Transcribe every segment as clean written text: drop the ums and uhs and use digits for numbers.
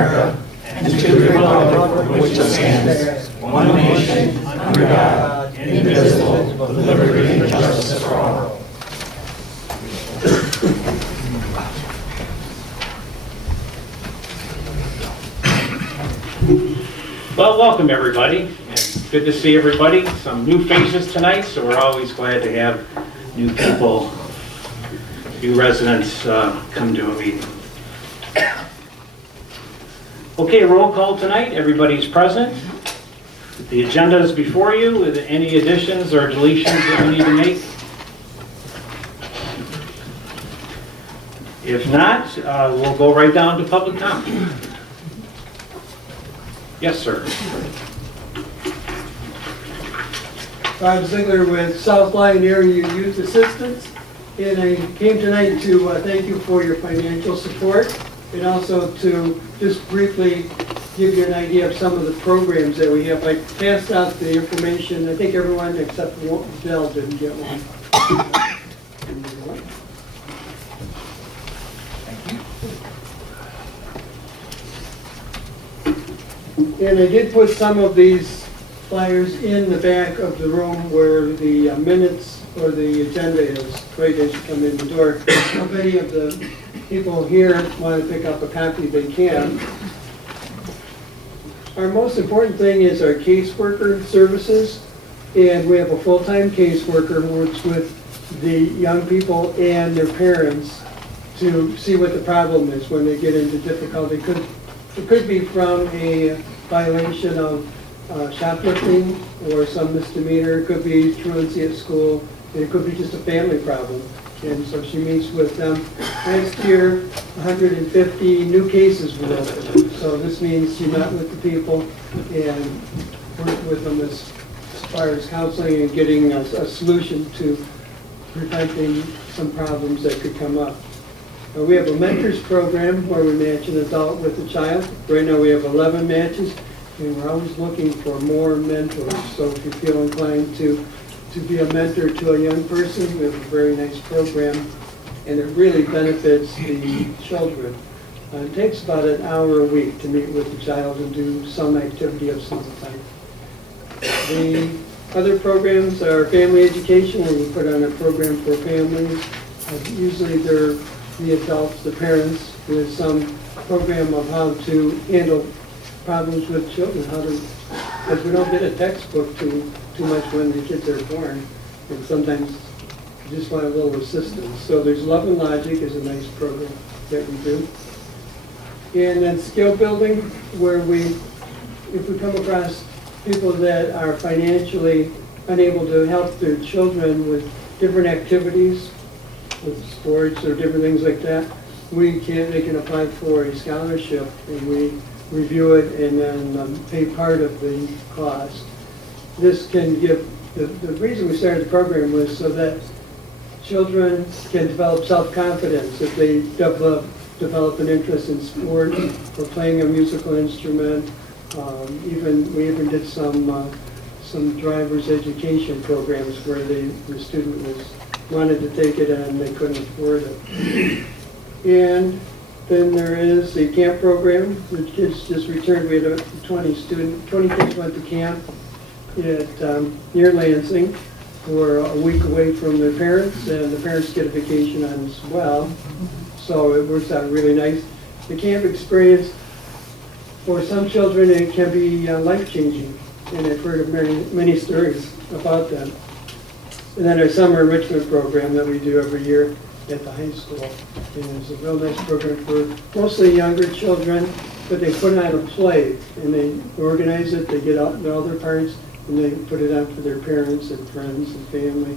and to the republic for which it stands, one nation, under God, indivisible, with liberty and justice for all. Well, welcome everybody, and good to see everybody. Some new faces tonight, so we're always glad to have new people, new residents come to a meeting. Okay, roll call tonight. Everybody's present. The agenda is before you with any additions or deletions that we need to make. If not, we'll go right down to public comment. Yes, sir. Bob Ziegler with South Lyon Area Youth Assistance, and I came tonight to thank you for your financial support, and also to just briefly give you an idea of some of the programs that we have. I passed out the information. I think everyone except Bill didn't get one. And I did put some of these flyers in the back of the room where the minutes or the agenda is, right as you come in the door. If any of the people here want to pick up a copy, they can. Our most important thing is our caseworker services, and we have a full-time caseworker who works with the young people and their parents to see what the problem is when they get into difficulty. It could be from a violation of shoplifting or some misdemeanor. It could be truancy at school. And it could be just a family problem. And so she meets with them. Last year, 150 new cases were opened. So this means she met with the people and worked with them as far as counseling and getting a solution to preventing some problems that could come up. We have a mentors program where we match an adult with a child. Right now we have 11 matches, and we're always looking for more mentors. So if you feel inclined to be a mentor to a young person, we have a very nice program, and it really benefits the children. It takes about an hour a week to meet with the child and do some activity of some type. The other programs are family education, where we put on a program for families. Usually they're the adults, the parents, with some program of how to handle problems with children, because we don't get a textbook too much when the kids are born, and sometimes you just want a little assistance. So there's Love and Logic is a nice program that we do. And then skill building, where if we come across people that are financially unable to help their children with different activities, with sports or different things like that, they can apply for a scholarship, and we review it and then pay part of the cost. This can give, the reason we started the program was so that children can develop self-confidence if they develop an interest in sports or playing a musical instrument. We even did some driver's education programs where the student wanted to take it and they couldn't afford it. And then there is the camp program. The kids just returned. We had 20 kids went to camp near Lansing for a week away from their parents, and the parents get a vacation on as well. So it works out really nice. The camp experience, for some children, it can be life-changing, and I've heard of many stories about them. And then our summer enrichment program that we do every year at the high school. And it's a real nice program for mostly younger children, but they put on a play, and they organize it, they get out all their parents, and they put it on for their parents and friends and family.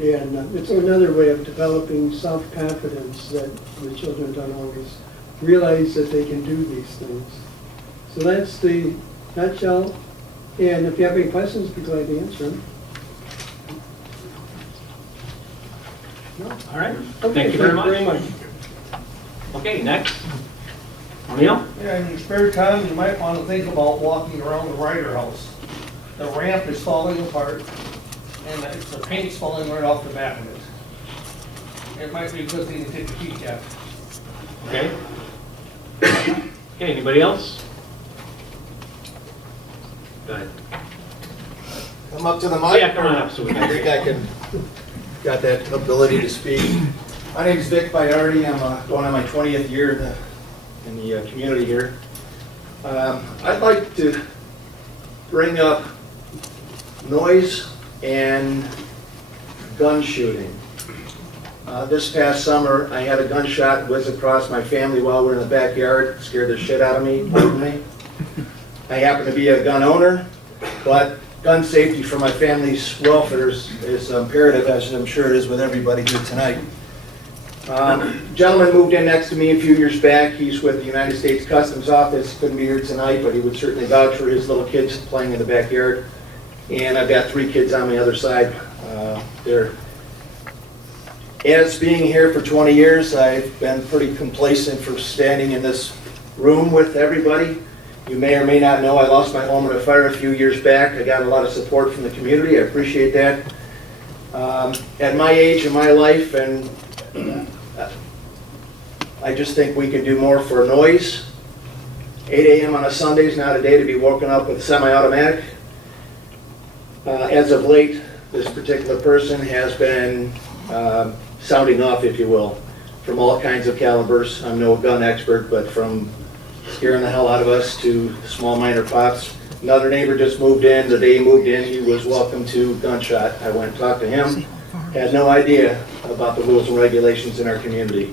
And it's another way of developing self-confidence that the children don't always realize that they can do these things. So that's the nutshell. And if you have any questions, be glad to answer them. No? All right. Thank you very much. Okay, next. O'Neill? Yeah, in your spare time, you might want to think about walking around the Ryder House. The ramp is falling apart, and the paint's falling right off the back of it. It might be a good thing to take a peek at. Okay. Okay, anybody else? Go ahead. Come up to the Oh, mic. yeah, come on up so we I can. think I can, got that ability to speak. My name is Vic Biardi. I'm going on my 20th year in the community here. I'd like to bring up noise and gun shooting. This past summer, I had a gunshot whiz across my family while we were in the backyard. It scared the shit out of me, pardon me. I happen to be a gun owner, but gun safety for my family's welfare is imperative, as I'm sure it is with everybody here tonight. Gentleman moved in next to me a few years back. He's with the United States Customs Office. Couldn't be here tonight, but he would certainly vouch for his little kids playing in the backyard. And I've got 3 kids on the other side. As being here for 20 years, I've been pretty complacent for standing in this room with everybody. You may or may not know I lost my home in a fire a few years back. I got a lot of support from the community. I appreciate that. At my age in my life, and I just think we can do more for noise. 8 a.m. on a Sunday is not a day to be woken up with a semi-automatic. As of late, this particular person has been sounding off, if you will, from all kinds of calibers. I'm no gun expert, but from scaring the hell out of us to small minor pops. Another neighbor just moved in. The day he moved in, he was welcome to gunshot. I went and talked to him. Had no idea about the rules and regulations in our community.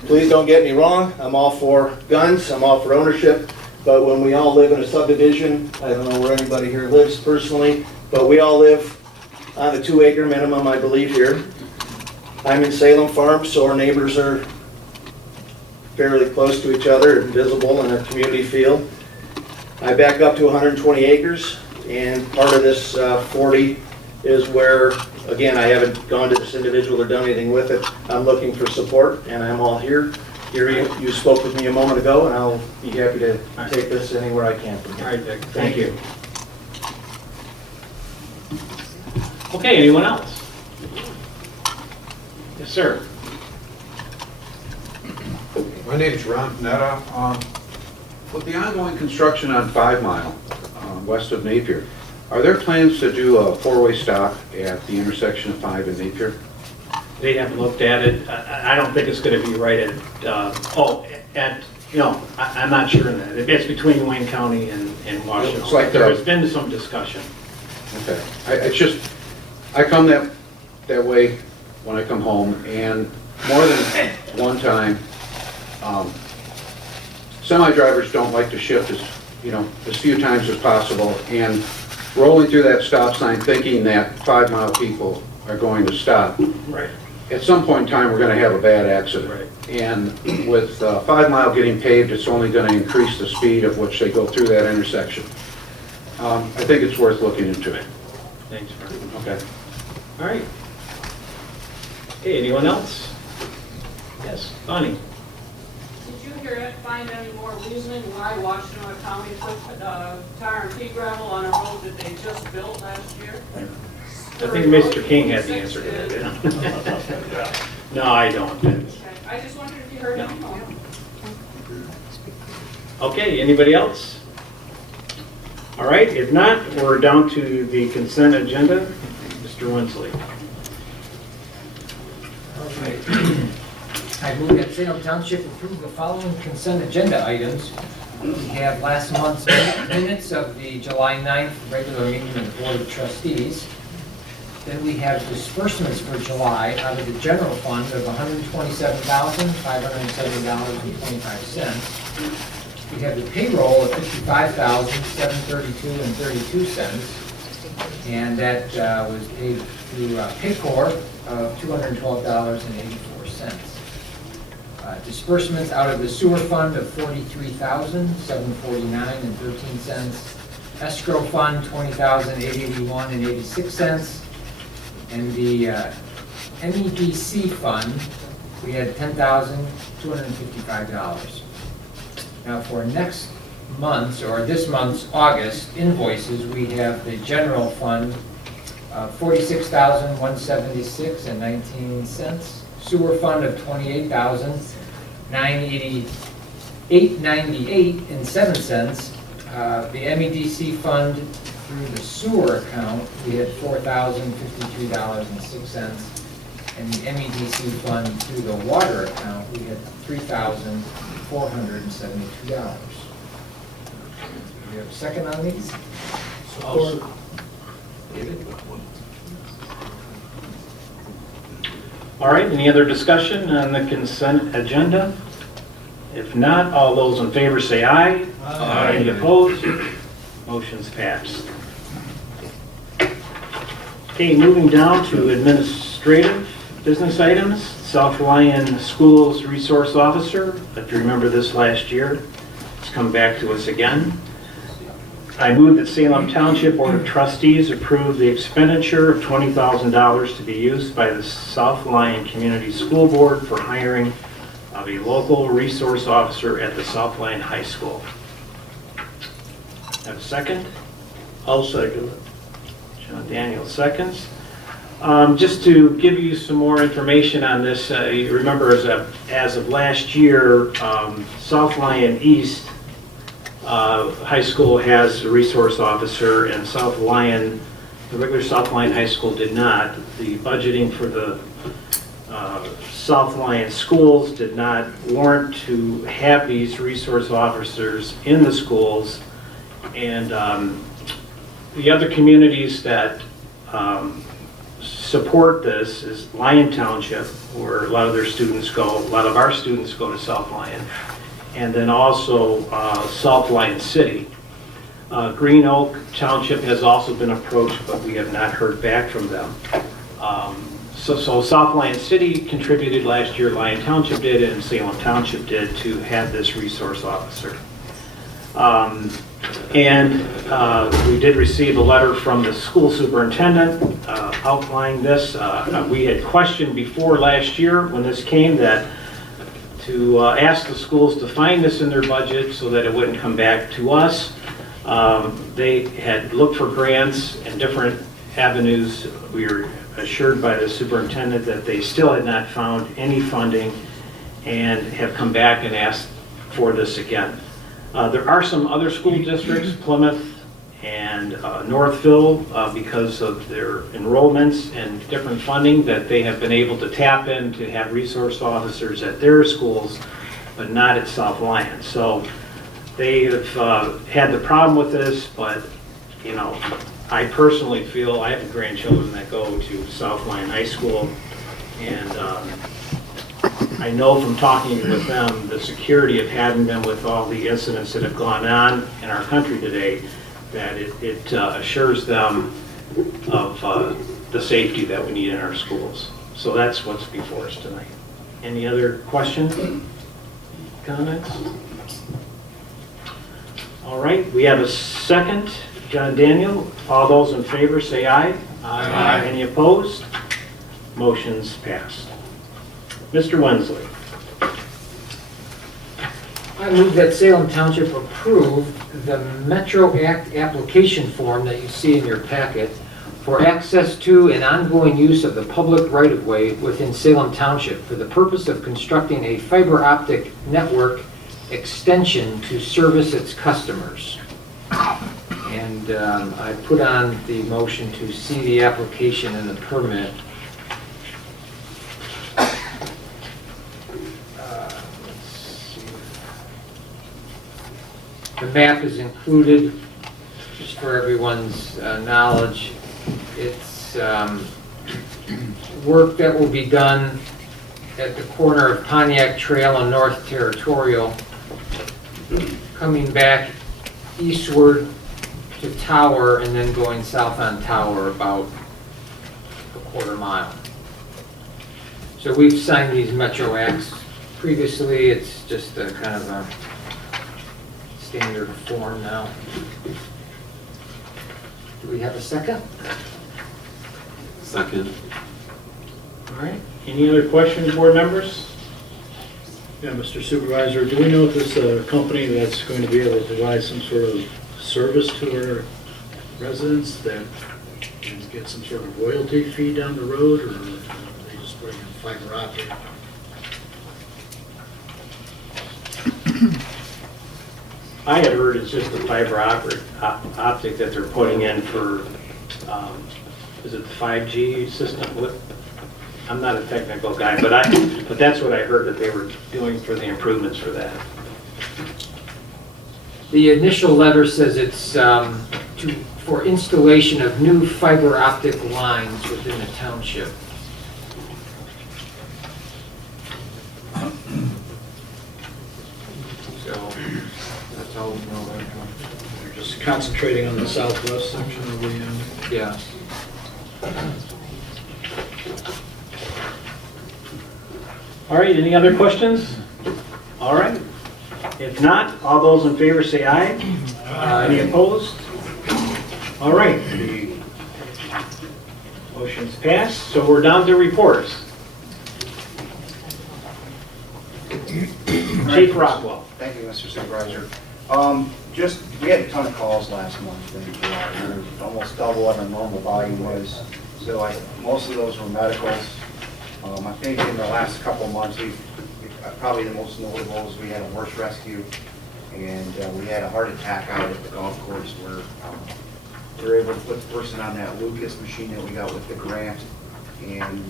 Please don't get me wrong. I'm all for guns. I'm all for ownership. But when we all live in a subdivision, I don't know where anybody here lives personally, but we all live on a 2-acre minimum, I believe, here. I'm in Salem Farm, so our neighbors are fairly close to each other and visible in a community feel. I back up to 120 acres, and part of this 40 is where, again, I haven't gone to this individual or done anything with it. I'm looking for support, and I'm all here. Here you spoke with me a moment ago, and I'll be happy to take this anywhere I can from here. All right, Vic, thank you. Okay, anyone else? Yes, sir. My name's Ron Panetta. With the ongoing construction on 5 Mile, west of Napier, are there plans to do a 4-way stop at the intersection of 5 and Napier? They haven't looked at it. I don't think it's going to be right at, I'm not sure in that. It's between Wayne County and Washington. It's like There's been some discussion. Okay. I come that way when I come home, and more than one time, semi-drivers don't like to shift as few times as possible, and rolling through that stop sign thinking that 5 Mile people are going to stop. Right. At some point in time, we're going to have a bad accident. Right. And with 5 Mile getting paved, it's only going to increase the speed of which they go through that intersection. I think it's worth looking into it. Thanks, Frank. Okay. All right. Okay, anyone else? Yes, Bonnie. Did you find any more reasoning why Washington County put tar and pea gravel on a road that they just built last year? I think Mr. King had the answer to that. Yeah. No, I don't. Okay. I just wondered if you heard any more. Okay, anybody else? All right, if not, we're down to the consent agenda. Mr. Winsley. All right. I move that Salem Township approve the following consent agenda items. We have last month's minutes of the July 9th regular meeting of the Board of Trustees. Then we have disbursements for July out of the general fund of $127,507.25. We have the payroll of $55,732.32, and that was paid through Paycor of $212.84. Disbursements out of the sewer fund of $43,749.13. Escrow fund $20,881.86. And the MEDC fund, we had $10,255. Now for next month's, or this month's August invoices, we have the general fund $46,176.19. Sewer fund of $28,984.19. $898.07. The MEDC fund through the sewer account, we had $4,052.06. And the MEDC fund through the water account, we had $3,472. Do we have a second on these? Support. David? All right, any other discussion on the consent agenda? If not, all those in favor say aye. Aye. Any opposed? Motion's passed. Okay, moving down to administrative business items. South Lyon Schools Resource Officer, if you remember this last year, it's come back to us again. I move that Salem Township Board of Trustees approve the expenditure of $20,000 to be used by the South Lyon Community School Board for hiring of a local resource officer at the South Lyon High School. Have a second? I'll second it. John Daniel seconds. Just to give you some more information on this, you remember as of last year, South Lyon East High School has a resource officer, and South Lyon, the regular South Lyon High School did not. The budgeting for the South Lyon schools did not warrant to have these resource officers in the schools. And the other communities that support this is Lyon Township, where a lot of their students go, a lot of our students go to South Lyon. And then also South Lyon City. Green Oak Township has also been approached, but we have not heard back from them. So South Lyon City contributed last year, Lyon Township did, and Salem Township did to have this resource officer. We did receive a letter from the school superintendent outlining this. We had questioned before last year when this came that to ask the schools to find this in their budget so that it wouldn't come back to us. They had looked for grants and different avenues. We were assured by the superintendent that they still had not found any funding and have come back and asked for this again. There are some other school districts, Plymouth and Northville, because of their enrollments and different funding, that they have been able to tap in to have resource officers at their schools, but not at South Lyon. So they have had the problem with this, but you know, I personally feel, I have grandchildren that go to South Lyon High School, and I know from talking with them, the security of having them with all the incidents that have gone on in our country today, that it assures them of the safety that we need in our schools. So that's what's before us tonight. Any other questions, comments? All right, we have a second. John Daniel, all those in favor say aye. Aye. Any opposed? Motion's passed. Mr. Wensley. I move that Salem Township approve the Metro Act application form that you see in your packet for access to and ongoing use of the public right-of-way within Salem Township for the purpose of constructing a fiber optic network extension to service its customers. And I put on the motion to see the application and the permit. The map is included, just for everyone's knowledge. It's work that will be done at the corner of Pontiac Trail and North Territorial, coming back eastward to Tower and then going south on Tower about a quarter mile. So we've signed these Metro Acts previously. It's just a kind of a standard form now. Do we have a second? Second. All right, any other questions, board members? Yeah, Mr. Supervisor, do we know if this is a company that's going to be able to provide some sort of service to our residents that can get some sort of royalty fee down the road, or are they just putting in fiber optic? I had heard it's just the fiber optic that they're putting in for, is it the 5G system? I'm not a technical guy, but that's what I heard that they were doing for the improvements for that. The initial letter says it's for installation of new fiber optic lines within the township. So, that's all we know right now. They're just concentrating on the southwest section of the, Yeah. All right, any other questions? All right. If not, all those in favor say aye. Any opposed? All right. The motion's passed, so we're down to reports. Chief Rockwell. Thank you, Mr. Supervisor. We had a ton of calls last month, and we were almost double what our normal volume was. So most of those were medicals. I think in the last couple of months, probably the most notable is we had a horse rescue, and we had a heart attack out at the golf course where we were able to put the person on that Lucas machine that we got with the grant, and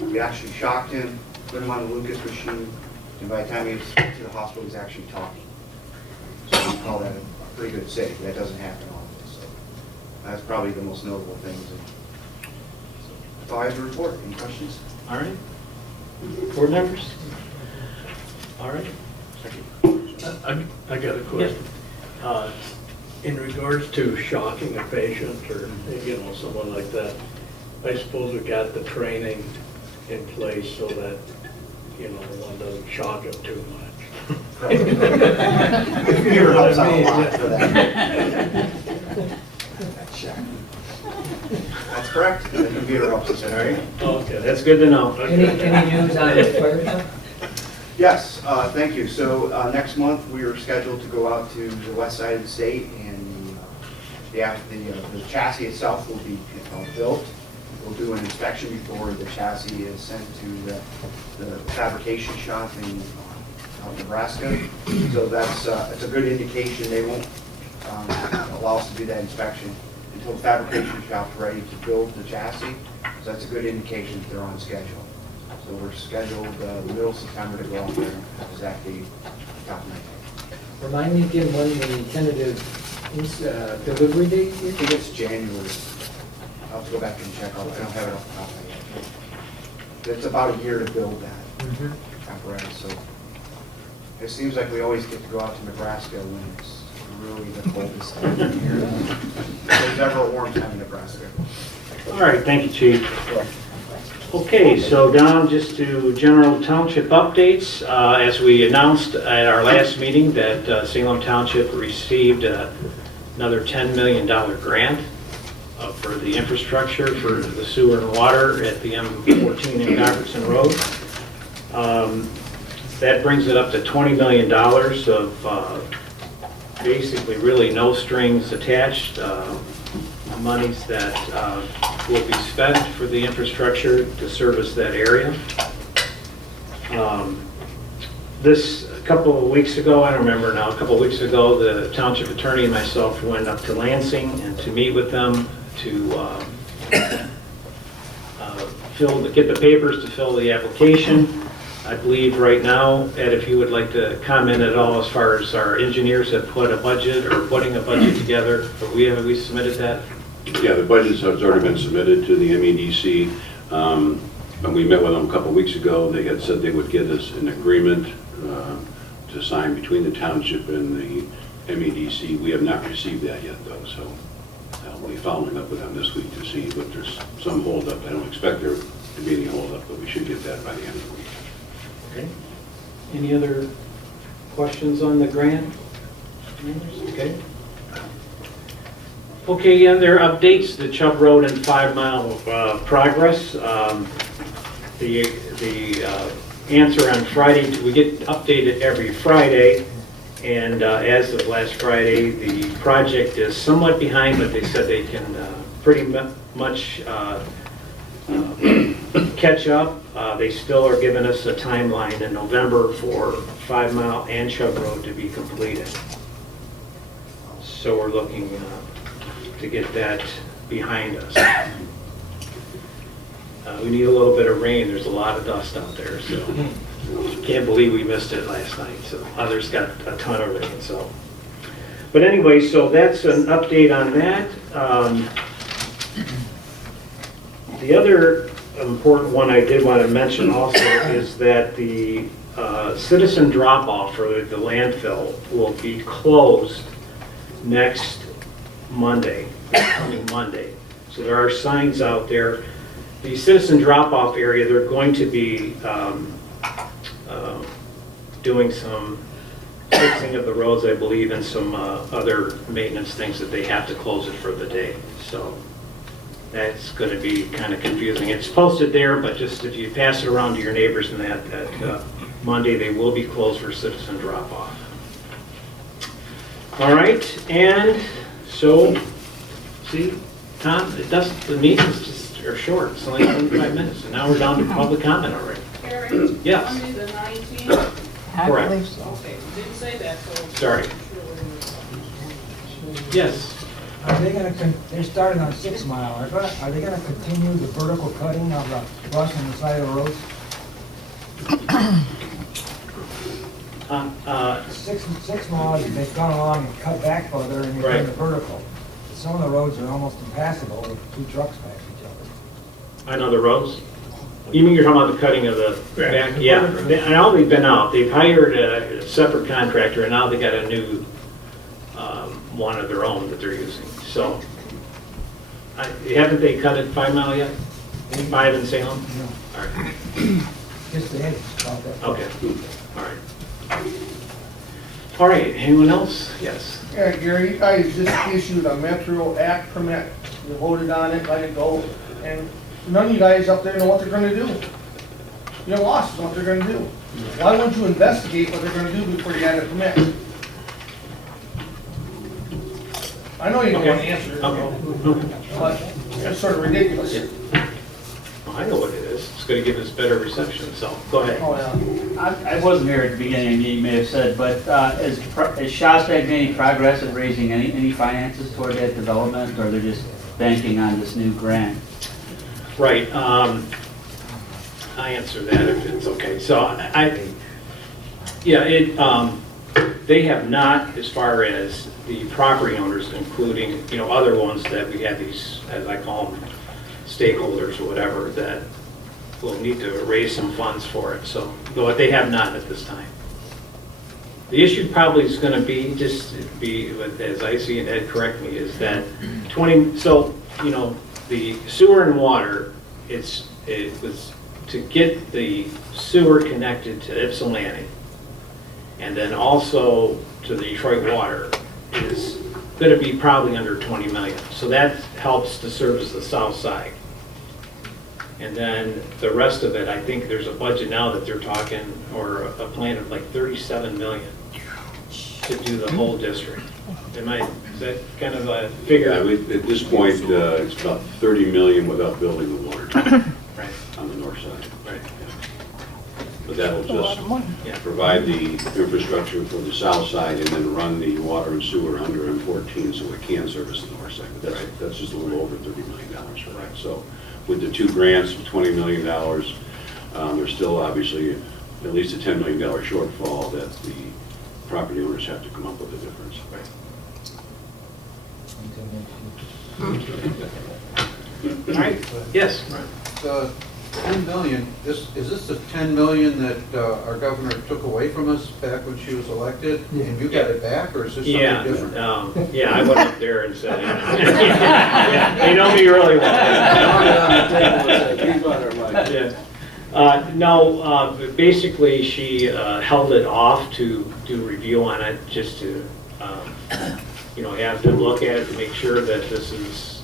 we actually shocked him, put him on the Lucas machine, and by the time he was to the hospital, he was actually talking. So we call that a pretty good save. That doesn't happen often. So that's probably the most notable things. That's all I have to report. Any questions? All right. Board members? All right. I got a question. In regards to shocking a patient or, someone like that, I suppose we got the training in place so that, one doesn't shock them too much. Computer helps out a lot for that. That's correct. The computer helps us. All right. Okay, that's good to know. Any news on the fire truck? Yes, thank you. So next month, we are scheduled to go out to the west side of the state, and the chassis itself will be built. We'll do an inspection before the chassis is sent to the fabrication shop in Nebraska. So it's a good indication. They won't allow us to do that inspection until the fabrication shop's ready to build the chassis. So that's a good indication that they're on schedule. So we're scheduled the middle of September to go out there, exactly top of my head. Remind me again when the tentative delivery date I think it's January. I'll have to go back and check. I don't have it off the top of my head. It's about a year to build that apparatus. So it seems like we always get to go out to Nebraska when it's really the coldest time of the year. There's never a warm time in Nebraska. All right, thank you, Chief. Okay, so down just to general township updates. As we announced at our last meeting that Salem Township received another $10 million grant for the infrastructure for the sewer and water at the M14 in Robertson Road. That brings it up to $20 million of basically really no strings attached monies that will be spent for the infrastructure to service that area. A couple of weeks ago, I don't remember now, a couple of weeks ago, the township attorney and myself went up to Lansing and to meet with them to get the papers to fill the application. I believe right now, Ed, if you would like to comment at all as far as our engineers have put a budget or putting a budget together, but have we submitted that? Yeah, the budget has already been submitted to the MEDC. When we met with them a couple of weeks ago, they had said they would get us an agreement to sign between the township and the MEDC. We have not received that yet, though, so I'll be following up with them this week to see if there's some holdup. I don't expect there to be any holdup, but we should get that by the end of the week. Okay. Any other questions on the grant? Okay. Okay, and there are updates, the Chubb Road and 5 Mile progress. The answer on Friday, we get updated every Friday, and as of last Friday, the project is somewhat behind, but they said they can pretty much catch up. They still are giving us a timeline in November for 5 Mile and Chubb Road to be completed. So we're looking to get that behind us. We need a little bit of rain. There's a lot of dust out there, so can't believe we missed it last night. So others got a ton of rain, so. But anyway, so that's an update on that. The other important one I did want to mention also is that the citizen drop-off for the landfill will be closed next Monday, coming Monday. So there are signs out there. The citizen drop-off area, they're going to be doing some fixing of the roads, I believe, and some other maintenance things that they have to close it for the day. So that's going to be kind of confusing. It's posted there, but just if you pass it around to your neighbors and that Monday they will be closed for citizen drop-off. All right, and so, see, Tom, the meetings just are short. It's only 25 minutes, and now we're down to public comment already. Gary? Yes. Monday the 19th? Correct. Okay, didn't say that, so. Sorry. Yes. Are they they're starting on 6 Mile, are they gonna continue the vertical cutting of the brush on the side of the roads? 6 Mile, they've gone along and cut back further and you're doing the vertical. Some of the roads are almost impassable with 2 trucks past each other. I know the roads. You mean you're talking about the cutting of the back? Yeah. I know they've been out. They've hired a separate contractor, and now they got a new one of their own that they're using. So, haven't they cut it 5 Mile yet? 5 in Salem? No. All right. Just the edge, about that. Okay. All right. All right. Anyone else? Yes. Yeah, Gary, you guys just issued a Metro Act permit. You voted on it, let it go, and none of you guys up there know what they're gonna do. You're lost in what they're gonna do. Why wouldn't you investigate what they're gonna do before you got a permit? I know you don't want to answer it, but it's sort of ridiculous. Well, I know what it is. It's going to give us better reception, so go ahead. Oh, yeah. I wasn't here at the beginning, you may have said, but has Shasta made any progress at raising any finances toward that development, or they're just banking on this new grant? Right. I answer that if it's okay. So they have not, as far as the property owners, including, other ones that we have these, as I call them, stakeholders or whatever, that will need to raise some funds for it. So, though they have not at this time. The issue probably is going to be, as I see it, Ed, correct me, is that the sewer and water, it was to get the sewer connected to Ypsilanti, and then also to the Detroit water, is going to be probably under 20 million. So that helps to service the south side. And then the rest of it, I think there's a budget now that they're talking, or a plan of like 37 million to do the whole district. Is that kind of a figure? Yeah, at this point, it's about 30 million without building the water tower Right. on the north side. Right. But that'll just provide the infrastructure for the south side and then run the water and sewer under M14 so it can service the north side. But that's just a little over $30 million for that. So with the 2 grants of $20 million, there's still obviously at least a $10 million shortfall that the property owners have to come up with a difference. All right. Yes. Right. The 10 million, is this the 10 million that our governor took away from us back when she was elected? And you got it back, or is this something different? I went up there and said, they know me really well. No, basically she held it off to do a review on it, just to have them look at it to make sure that this is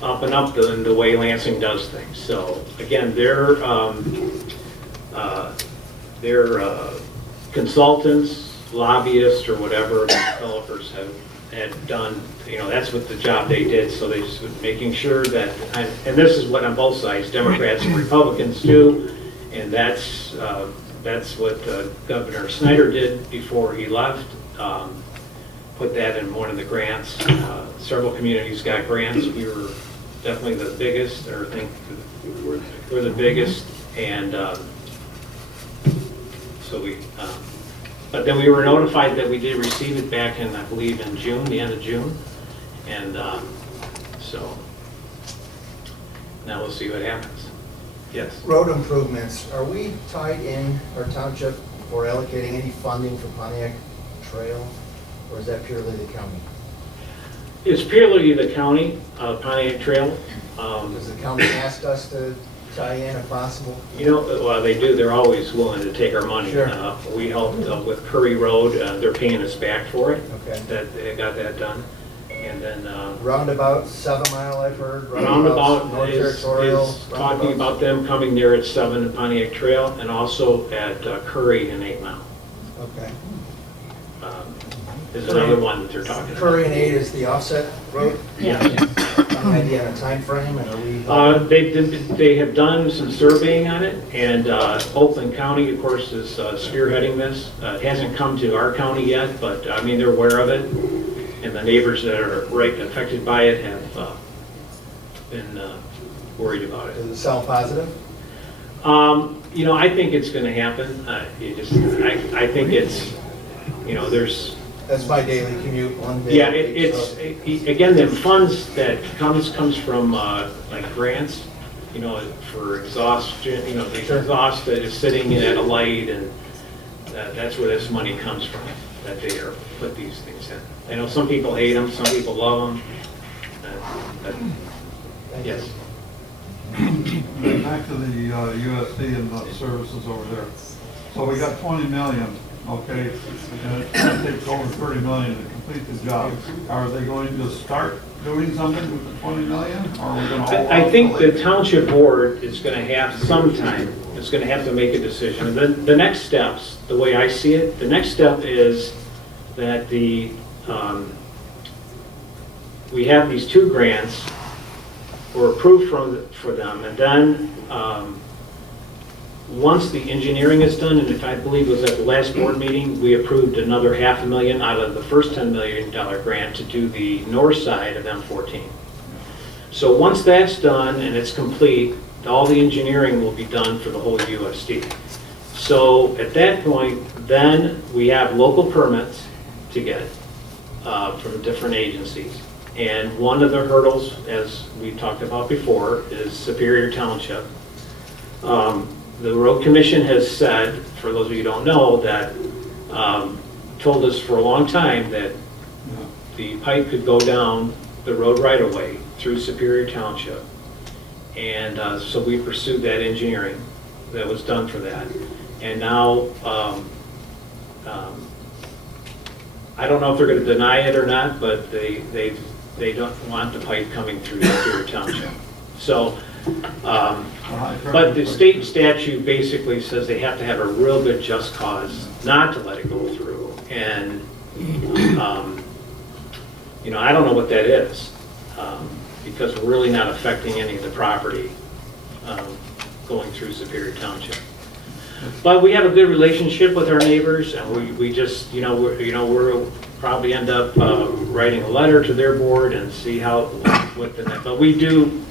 up and up the way Lansing does things. So again, their consultants, lobbyists, or whatever developers had done. That's what the job they did. So they just was making sure that, and this is what on both sides, Democrats and Republicans do, and that's what Governor Snyder did before he left. put that in one of the grants. Several communities got grants. We were definitely the biggest, or I think we're the biggest, and so we, but then we were notified that we did receive it back in, I believe, in June, the end of June, and so now we'll see what happens. Yes? Road improvements, are we tied in our township for allocating any funding for Pontiac Trail, or is that purely the county? It's purely the county, Pontiac Trail. Does the county ask us to tie in if possible? You know, well, they do, they're always willing to take our money. Sure. We helped with Curry Road, they're paying us back for it. Okay. That, they got that done. And then Roundabout, 7 Mile I've heard. Roundabout North is Territorial. talking about them coming there at 7 at Pontiac Trail, and also at Curry and 8 Mile. Okay. Is another one that they're talking about. Curry and 8 is the offset road? Yeah. Any idea on a time frame, and are we? They have done some surveying on it, and Oakland County, of course, is spearheading this. It hasn't come to our county yet, but I mean, they're aware of it, and the neighbors that are right affected by it have been worried about it. Does it sound positive? You know, I think it's going to happen. I think it's, you know, there's. That's my daily commute, one day. Yeah, a week, so. again, the funds that comes from like grants, you know, for exhaustion, you know, the exhaust that is sitting at a light, and that's where this money comes from, that they are put these things in. I know some people hate them, some people love them. Yes. Back to the USD and the services over there. So we got 20 million. Okay, and it's going to take over 30 million to complete the job. Are they going to start doing something with the 20 million, or are we going to hold I think the township board is going to have sometime, it's going to have to make a decision. And then the next steps, the way I see it, the next step is that we have these 2 grants, we're approved for them, and then once the engineering is done, and if I believe it was at the last board meeting, we approved another $500,000 out of the first $10 million grant to do the north side of M14. So once that's done and it's complete, all the engineering will be done for the whole USD. So at that point, then we have local permits to get from different agencies. And one of the hurdles, as we talked about before, is Superior Township. The Road Commission has said, for those of you who don't know, that told us for a long time that the pipe could go down the road right away through Superior Township. And so we pursued that engineering that was done for that. And now, I don't know if they're going to deny it or not, but they don't want the pipe coming through Superior Township. So, but the state statute basically says they have to have a real good just cause not to let it go through. And, you know, I don't know what that is, because we're really not affecting any of the property going through Superior Township. But we have a good relationship with our neighbors, and we just, we'll probably end up writing a letter to their board and see how, what the next, but we do,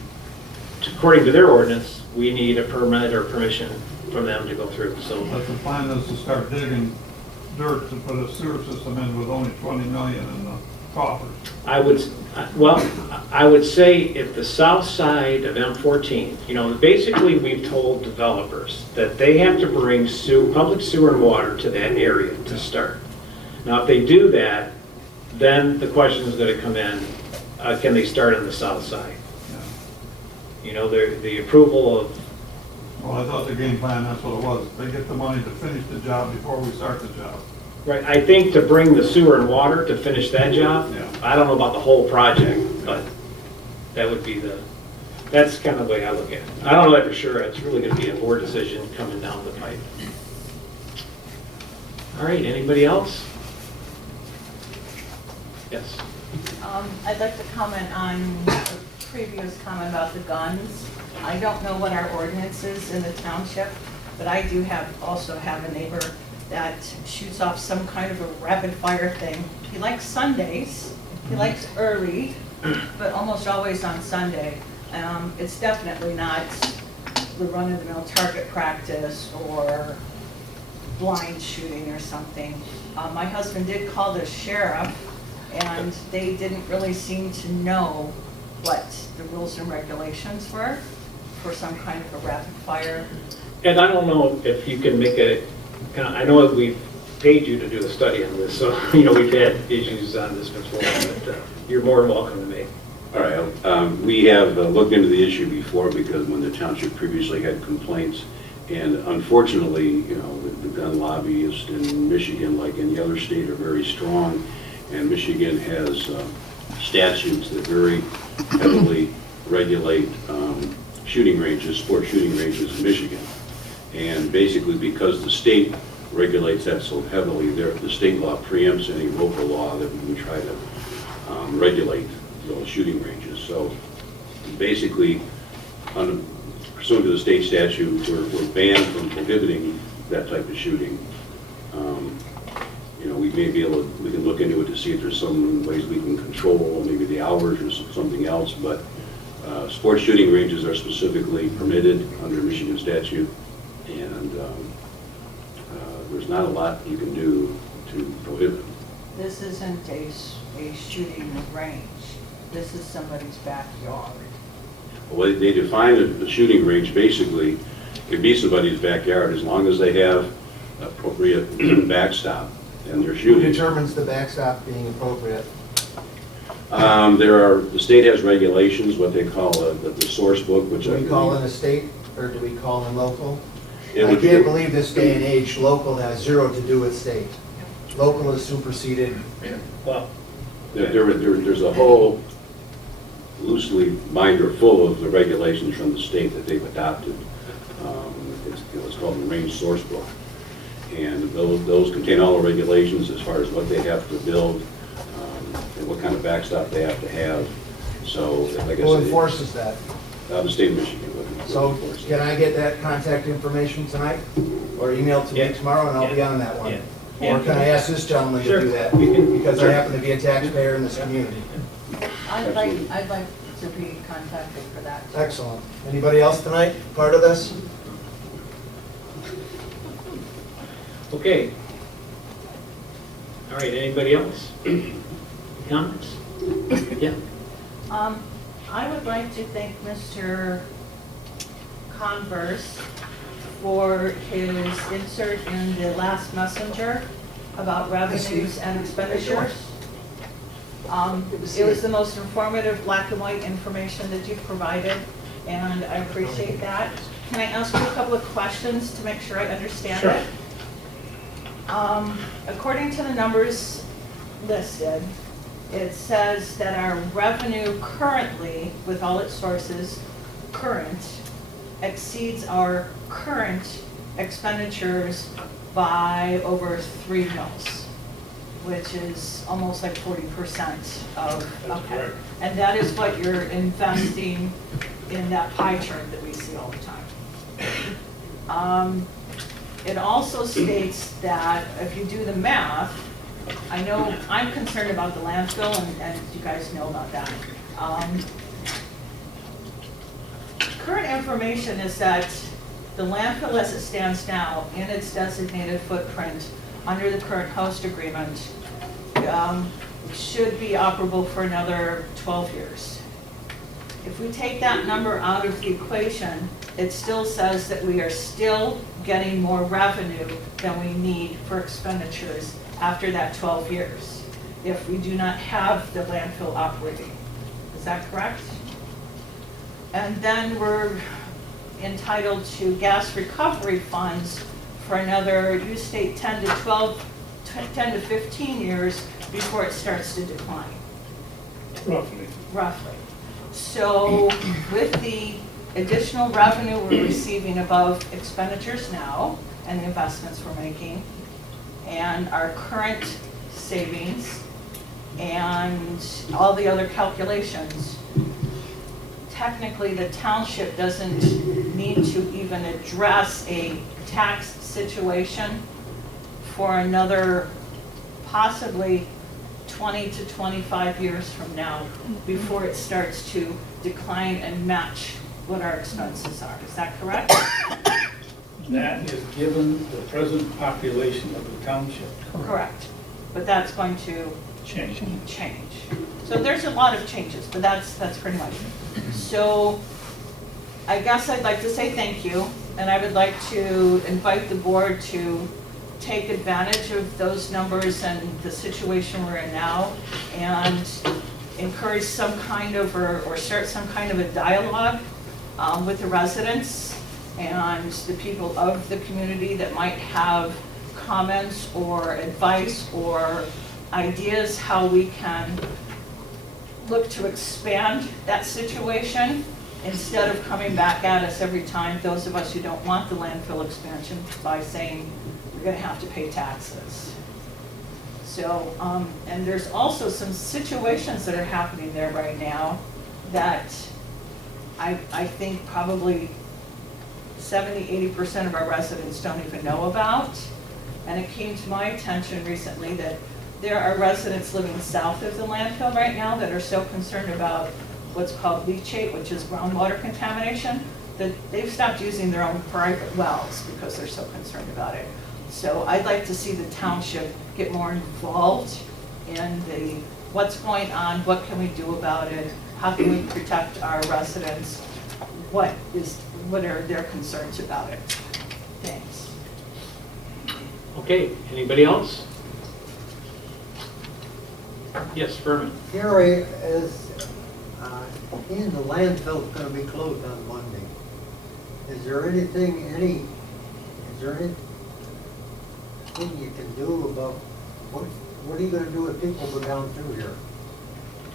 according to their ordinance, we need a permit or permission from them to go through, so. But the plan is to start digging dirt to put a sewer system in with only 20 million in the coffers. I would say if the south side of M14, basically we've told developers that they have to bring public sewer and water to that area to start. Now, if they do that, then the question is going to come in, can they start on the south side? The approval of... Well, I thought the game plan, that's what it was. They get the money to finish the job before we start the job. Right, I think to bring the sewer and water to finish that job, Yeah. I don't know about the whole project, but that would be that's kind of the way I look at it. I don't know that for sure, it's really going to be a board decision coming down the pipe. All right, anybody else? Yes. I'd like to comment on the previous comment about the guns. I don't know what our ordinance is in the township, but I do also have a neighbor that shoots off some kind of a rapid fire thing. he likes Sundays, he likes early, but almost always on Sunday. It's definitely not the run-of-the-mill target practice or blind shooting or something. My husband did call the sheriff, and they didn't really seem to know what the rules and regulations were for some kind of a rapid fire. And I don't know if you can make a, I know that we've paid you to do the study on this, so, you know, we've had issues on this before, but you're more than welcome to make. All right, we have looked into the issue before because when the township previously had complaints, and unfortunately, you know, the gun lobbyists in Michigan, like any other state, are very strong, and Michigan has statutes that very heavily regulate shooting ranges, sports shooting ranges in Michigan. And basically, because the state regulates that so heavily, the state law preempts any local law that we would try to regulate those shooting ranges. So basically, pursuant to the state statute, we're banned from prohibiting that type of shooting. You know, we may be able to, we can look into it to see if there's some ways we can control maybe the hours or something else, but sports shooting ranges are specifically permitted under Michigan statute, and there's not a lot you can do to prohibit them. This isn't a shooting range. This is somebody's backyard. Well, they define the shooting range, basically, it could be somebody's backyard as long as they have appropriate backstop and they're Who shooting. determines the backstop being appropriate? The state has regulations, what they call the source book, which Do I we call in a state, or do we call in local? It I would- can't believe this day and age, local has zero to do with state. Local is superseded. Well, there's a whole loosely binder full of the regulations from the state that they've adopted. It's called the range source book. And those contain all the regulations as far as what they have to build, and what kind of backstop they have to have. So, like I Who said, enforces that? the state of Michigan would So enforce it. can I get that contact information tonight? Or email it to me tomorrow and I'll be on that one? Or can I ask this gentleman to do that? Because I happen to be a taxpayer in this community. I'd like to be contacted for that. Excellent. Anybody else tonight, part of this? okay. All right, anybody else? Comments? Yeah. I would like to thank Mr. Converse for his insert in the last messenger about revenues and expenditures. It was the most informative black and white information that you've provided, and I appreciate that. Can I ask you a couple of questions to make sure I understand Sure. it? According to the numbers listed, it says that our revenue currently, with all its sources, current, exceeds our current expenditures by over 3 mils, which is almost like 40% of, okay. And that is what you're investing in that pie chart that we see all the time. It also states that if you do the math, I know I'm concerned about the landfill, and you guys know about that. Current information is that the landfill as it stands now in its designated footprint under the current host agreement should be operable for another 12 years. If we take that number out of the equation, it still says that we are still getting more revenue than we need for expenditures after that 12 years, if we do not have the landfill operating. Is that correct? And then we're entitled to gas recovery funds for another, you state 10 to 15 years before it starts to decline. Roughly. So with the additional revenue we're receiving above expenditures now and the investments we're making and our current savings and all the other calculations, technically the township doesn't need to even address a tax situation for another possibly 20 to 25 years from now before it starts to decline and match what our expenses are. Is that correct? That is given the present population of the township. Correct. But that's going to Change. change. So there's a lot of changes, but that's pretty much it. So I guess I'd like to say thank you, and I would like to invite the board to take advantage of those numbers and the situation we're in now, and encourage some kind of, or start some kind of a dialogue with the residents and the people of the community that might have comments or advice or ideas how we can look to expand that situation instead of coming back at us every time, those of us who don't want the landfill expansion, by saying we're gonna have to pay taxes. So, and there's also some situations that are happening there right now that I think probably 70–80% of our residents don't even know about. And it came to my attention recently that there are residents living south of the landfill right now that are so concerned about what's called leachate, which is groundwater contamination, that they've stopped using their own private wells because they're so concerned about it. So I'd like to see the township get more involved in the what's going on, what can we do about it, how can we protect our residents, what are their concerns about it. Thanks. Okay, anybody else? Yes, Furman. Gary, in the landfill's gonna be closed on Monday. Is there anything you can do about, what are you gonna do if people go down through here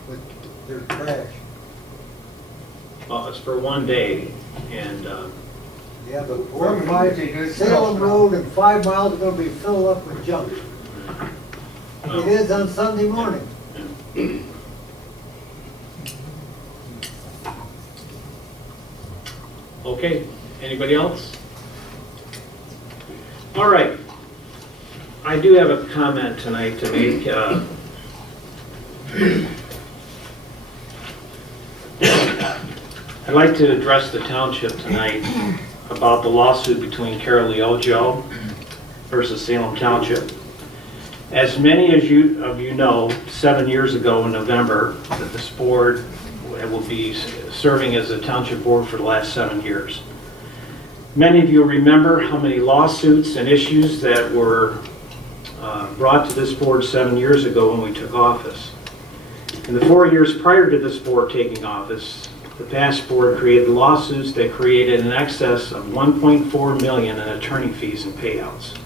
with their trash? Well, it's for one day, and Yeah, but 4 or 5, Salem Road and 5 miles are gonna be filled up with junk. It is on Sunday morning. okay, anybody else? All right, I do have a comment tonight to make. I'd like to address the township tonight about the lawsuit between Carol Leojo versus Salem Township. As many of you know, 7 years ago in November, that this board will be serving as a township board for the last 7 years. Many of you remember how many lawsuits and issues that were brought to this board 7 years ago when we took office. In the 4 years prior to this board taking office, the past board created lawsuits that created an excess of $1.4 million in attorney fees and payouts.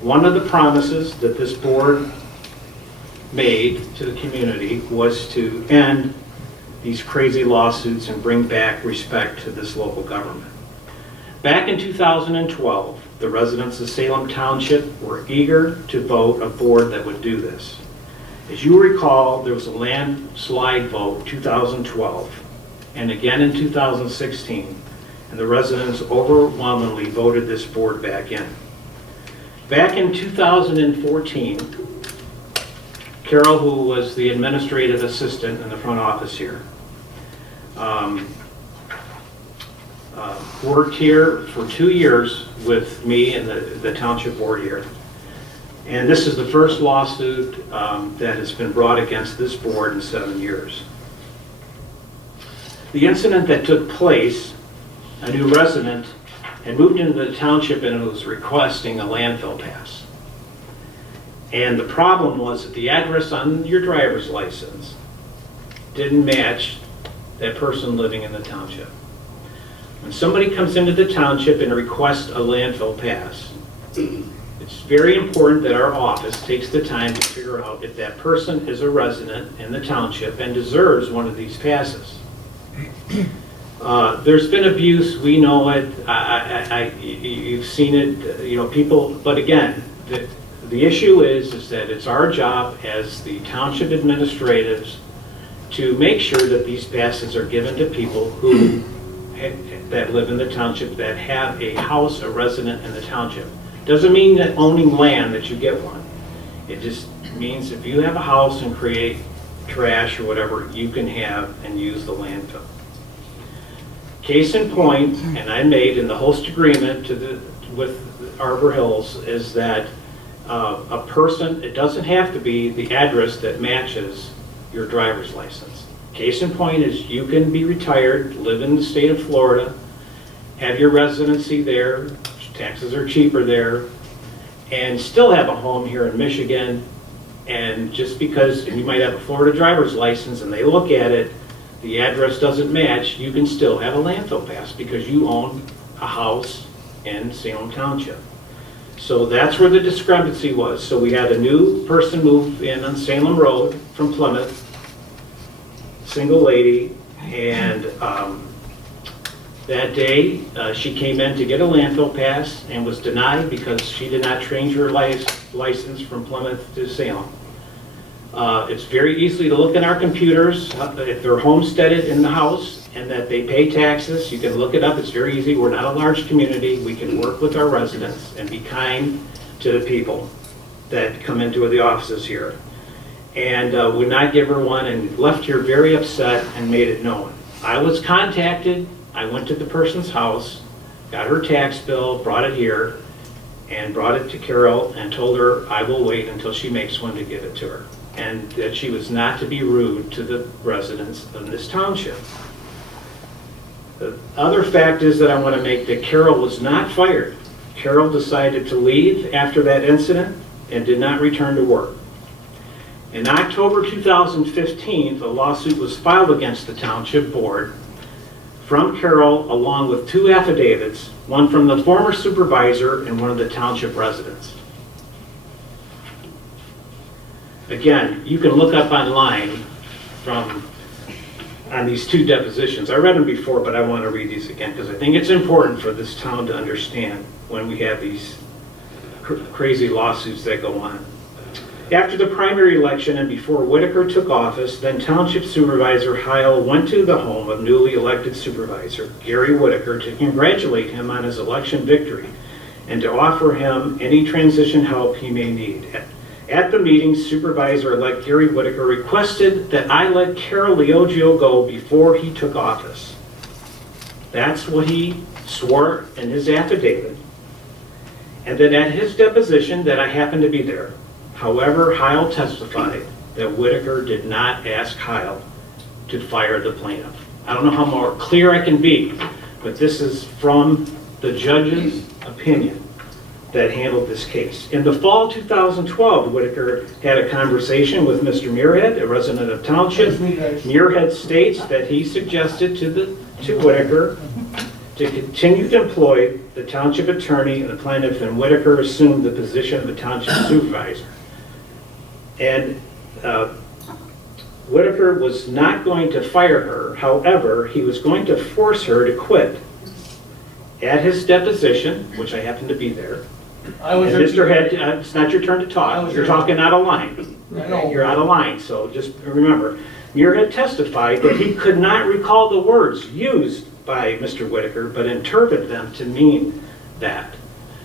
One of the promises that this board made to the community was to end these crazy lawsuits and bring back respect to this local government. Back in 2012, the residents of Salem Township were eager to vote a board that would do this. As you recall, there was a landslide vote in 2012 and again in 2016, and the residents overwhelmingly voted this board back in. Back in 2014, Carol, who was the administrative assistant in the front office here, worked here for 2 years with me and the township board here. And this is the first lawsuit that has been brought against this board in 7 years. The incident that took place, a new resident had moved into the township and was requesting a landfill pass. And the problem was that the address on your driver's license didn't match that person living in the township. When somebody comes into the township and requests a landfill pass, it's very important that our office takes the time to figure out if that person is a resident in the township and deserves one of these passes. There's been abuse, we know it, you've seen it, people, but again, the issue is that it's our job as the township administrators to make sure that these passes are given to people who that live in the township, that have a house, a resident in the township. Doesn't mean that owning land that you get one. It just means if you have a house and create trash or whatever, you can have and use the landfill. Case in point, and I made in the host agreement with Arbor Hills, is that a person, it doesn't have to be the address that matches your driver's license. Case in point is you can be retired, live in the state of Florida, have your residency there, taxes are cheaper there, and still have a home here in Michigan. And just because you might have a Florida driver's license and they look at it, the address doesn't match, you can still have a landfill pass because you own a house in Salem Township. So that's where the discrepancy was. So we had a new person move in on Salem Road from Plymouth, single lady, and that day she came in to get a landfill pass and was denied because she did not change her license from Plymouth to Salem. It's very easy to look in our computers if they're homesteaded in the house and that they pay taxes. You can look it up. It's very easy. We're not a large community. We can work with our residents and be kind to the people that come into the offices here. And would not give her one and left here very upset and made it known. I was contacted. I went to the person's house, got her tax bill, brought it here, and brought it to Carol and told her I will wait until she makes one to give it to her, and that she was not to be rude to the residents of this township. The other fact is that I want to make that Carol was not fired. Carol decided to leave after that incident and did not return to work. In October 2015, a lawsuit was filed against the township board from Carol, along with two affidavits, one from the former supervisor and one of the township residents. Again, you can look up online on these two depositions. I read them before, but I want to read these again because I think it's important for this town to understand when we have these crazy lawsuits that go on. After the primary election and before Whitaker took office, then Township Supervisor Heil went to the home of newly elected Supervisor Gary Whitaker to congratulate him on his election victory and to offer him any transition help he may need. At the meeting, Supervisor-elect Gary Whitaker requested that I let Carol Liogio go before he took office. That's what he swore in his affidavit. And then at his deposition that I happened to be there. However, Heil testified that Whitaker did not ask Heil to fire the plaintiff. I don't know how more clear I can be, but this is from the judge's opinion that handled this case. In the fall 2012, Whitaker had a conversation with Mr. Muirhead, a resident of Township. Muirhead states that he suggested to Whitaker to continue to employ the Township attorney and the plaintiff, and Whitaker assumed the position of the Township supervisor. And Whitaker was not going to fire her. However, he was going to force her to quit. At his deposition, which I happened to be there, and Mr. Head, it's not your turn to talk. You're talking out of line. You're out of line, so just remember. Muirhead testified that he could not recall the words used by Mr. Whitaker, but interpreted them to mean that.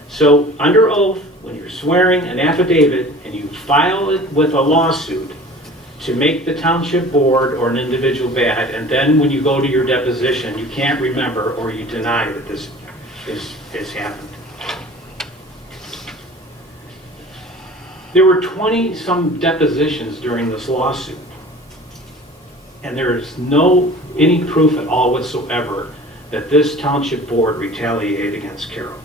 So under oath, when you're swearing an affidavit and you file it with a lawsuit to make the township board or an individual bad, and then when you go to your deposition, you can't remember or you deny that this has happened. There were 20-some depositions during this lawsuit, and there is any proof at all whatsoever that this township board retaliated against Carol.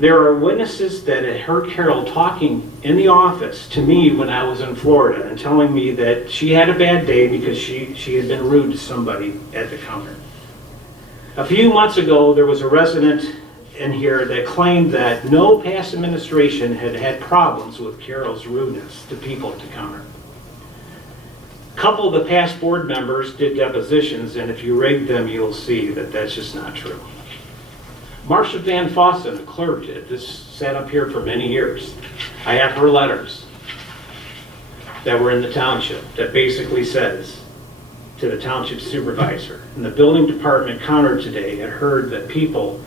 There are witnesses that had heard Carol talking in the office to me when I was in Florida and telling me that she had a bad day because she had been rude to somebody at the counter. A few months ago, there was a resident in here that claimed that no past administration had had problems with Carol's rudeness to people at the counter. A couple of the past board members did depositions, and if you read them, you'll see that that's just not true. Marcia Van Fossen, a clerk, this sat up here for many years. I have her letters that were in the township that basically says to the township supervisor, and the building department counter today had heard that people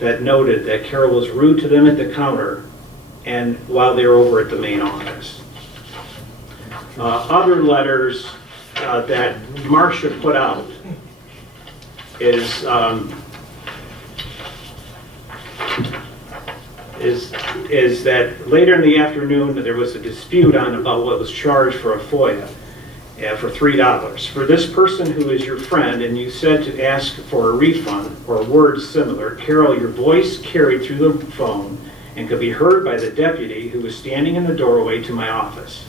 that noted that Carol was rude to them at the counter and while they were over at the main office. Other letters that Marcia put out is that later in the afternoon there was a dispute on about what was charged for a FOIA for $3. For this person who is your friend and you said to ask for a refund or words similar, Carol, your voice carried through the phone and could be heard by the deputy who was standing in the doorway to my office.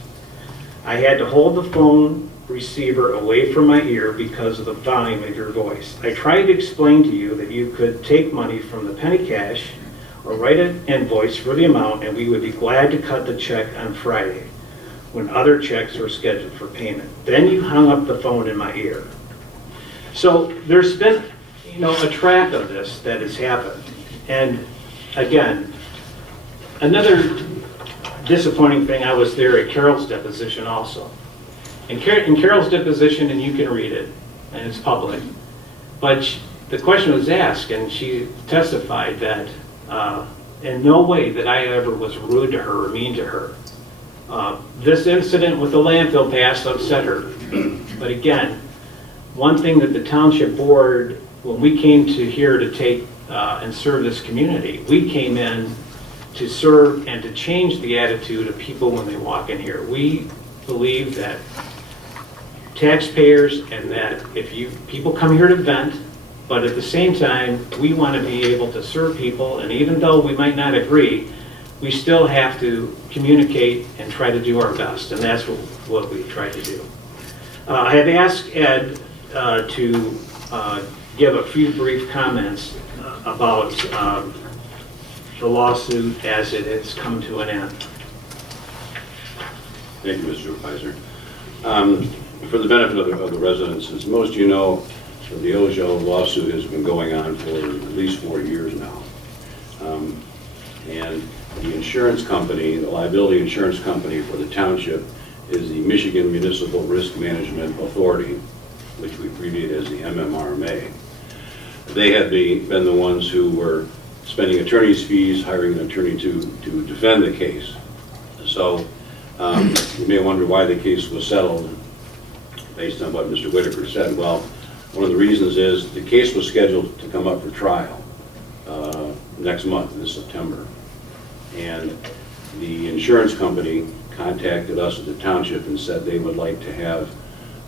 I had to hold the phone receiver away from my ear because of the volume of your voice. I tried to explain to you that you could take money from the petty cash or write an invoice for the amount and we would be glad to cut the check on Friday when other checks were scheduled for payment. Then you hung up the phone in my ear. So there's been, a track of this that has happened. And again, another disappointing thing, I was there at Carol's deposition also. In Carol's deposition, and you can read it, and it's public, but the question was asked, and she testified that in no way that I ever was rude to her or mean to her. This incident with the landfill pass upset her. But again, one thing that the township board, when we came to here to take and serve this community, we came in to serve and to change the attitude of people when they walk in here. We believe that taxpayers and that if people come here to vent, but at the same time, we want to be able to serve people, and even though we might not agree, we still have to communicate and try to do our best, and that's what we try to do. I have asked Ed to give a few brief comments about the lawsuit as it has come to an end. Thank you, Mr. Supervisor. For the benefit of the residents, as most of you know, the Ojo lawsuit has been going on for at least 4 years now. And the insurance company, the liability insurance company for the township is the Michigan Municipal Risk Management Authority, which we abbreviate as the MMRMA. They had been the ones who were spending attorney's fees, hiring an attorney to defend the case. So you may wonder why the case was settled based on what Mr. Whitaker said. Well, one of the reasons is the case was scheduled to come up for trial next month, this September. And the insurance company contacted us at the township and said they would like to have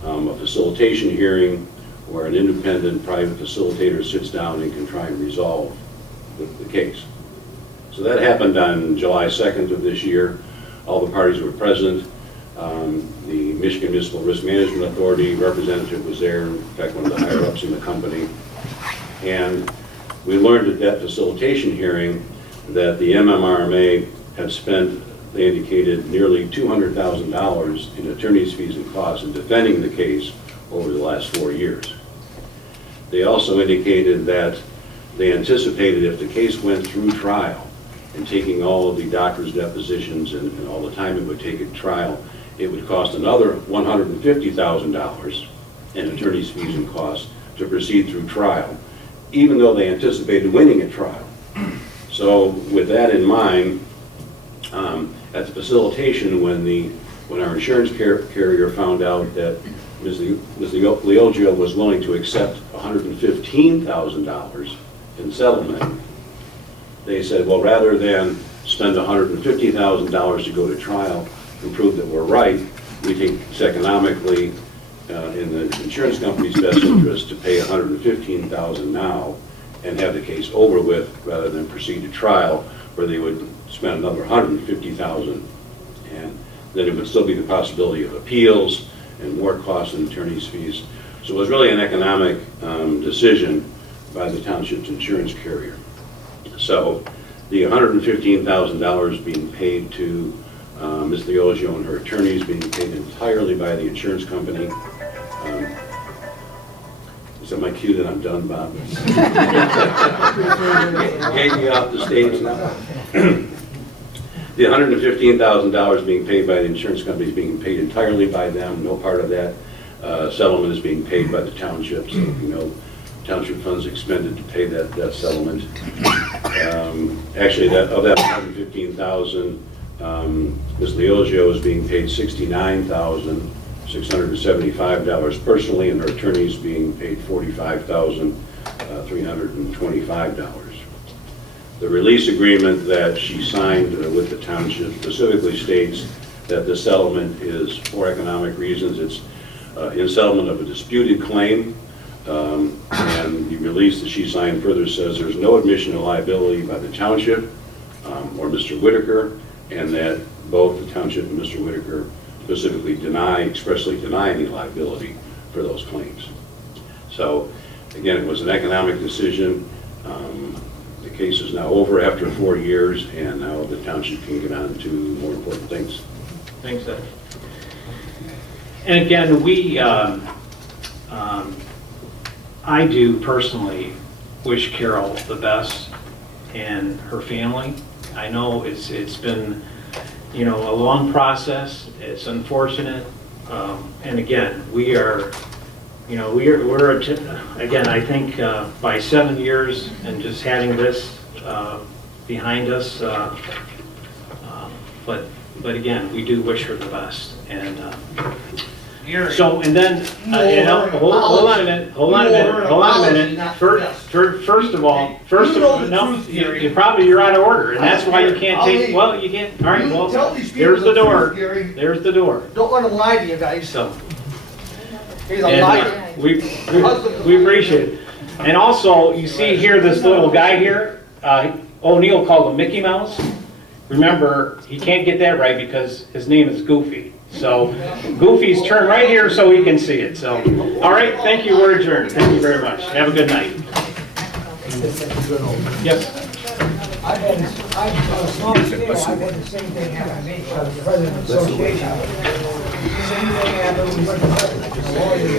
a facilitation hearing where an independent private facilitator sits down and can try and resolve the case. So that happened on July 2nd of this year. All the parties were present. The Michigan Municipal Risk Management Authority representative was there, in fact one of the higher ups in the company. And we learned at that facilitation hearing that the MMRMA had spent, they indicated, nearly $200,000 in attorney's fees and costs in defending the case over the last 4 years. They also indicated that they anticipated if the case went through trial, and taking all of the doctor's depositions and all the time it would take at trial, it would cost another $150,000 in attorney's fees and costs to proceed through trial, even though they anticipated winning at trial. So with that in mind, at the facilitation, when our insurance carrier found out that Ms. Leogio was willing to accept $115,000 in settlement, they said, well, rather than spend $150,000 to go to trial and prove that we're right, we think it's economically in the insurance company's best interest to pay $115,000 now and have the case over with rather than proceed to trial where they would spend another $150,000, and then it would still be the possibility of appeals and more costs and attorney's fees. So it was really an economic decision by the township's insurance carrier. So the $115,000 being paid to Ms. Leogio and her attorneys being paid entirely by the insurance company. Is that my cue that I'm done, Bob? Take me off the stage now. The $115,000 being paid by the insurance company is being paid entirely by them. No part of that settlement is being paid by the township. So, township funds expended to pay that settlement. Actually, of that 115,000, Ms. Leogio is being paid $69,675 personally, and her attorney is being paid $45,325. The release agreement that she signed with the township specifically states that the settlement is for economic reasons. It's in settlement of a disputed claim, and the release that she signed further says there's no admission of liability by the township or Mr. Whitaker, and that both the township and Mr. Whitaker specifically expressly deny any liability for those claims. So, again, it was an economic decision. The case is now over after 4 years, and now the township can get on to more important things. Thanks, Ed. And again, I do personally wish Carol the best and her family. I know it's been, a long process. It's unfortunate. And again, we're again, I think by 7 years and just having this behind us, but again, we do wish her the best. And so, and then, hold on a minute. First of all, you're out of order, and that's why you can't take, well, you can't, all right, well, there's the door. There's the door. Don't let him lie to you guys. So, He's a liar. we appreciate it. And also, you see here, this little guy here, O'Neill called him Mickey Mouse. Remember, he can't get that right because his name is Goofy. So Goofy's turn right here so he can see it. So, all right, thank you, we're adjourned. Thank you very much. Have a good night. Yes? I've had, on a small scale, I've had the same thing happen to me, because the president of the association, same thing happened, we went to the lawyer